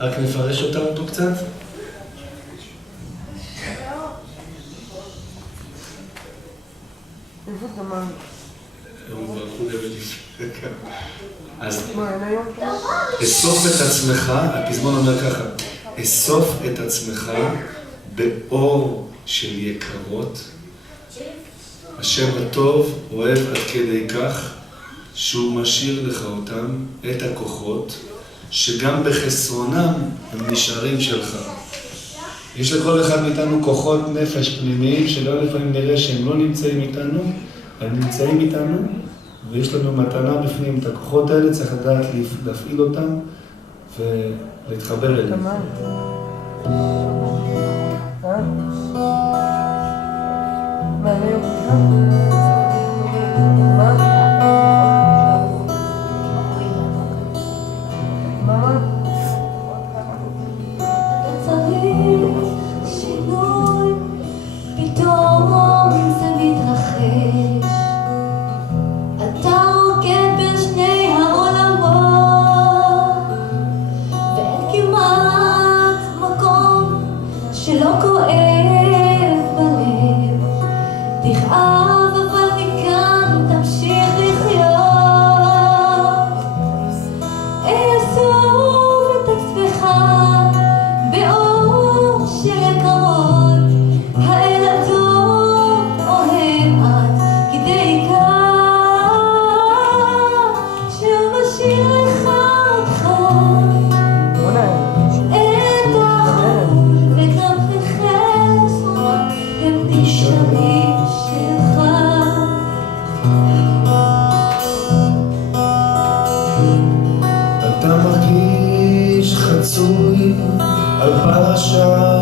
רק נפרש אותם פה קצת. אז אסוף את עצמך, הפזמון אומר ככה, אסוף את עצמך באור של יקרות, השם הטוב אוהב עד כדי כך שהוא משאיר לך אותם, את הכוחות, שגם בחסרונם הם נשארים שלך. יש לכל אחד מאיתנו כוחות נפש פנימיים שלא לפעמים נראה שהם לא נמצאים איתנו, הם נמצאים איתנו, ויש לנו מתנה בפנים. את הכוחות האלה צריך לדעת להפעיל אותם ולהתחבר אליהם. שלא כואב בלב, תכאב אבל מכאן תמשיך לחיות. אסוף את עצמך באור של יקרות, האל הטוב אוהב עד כדי כך שהוא משאיר לך אותך. אתה מרגיש חצוי על פרשה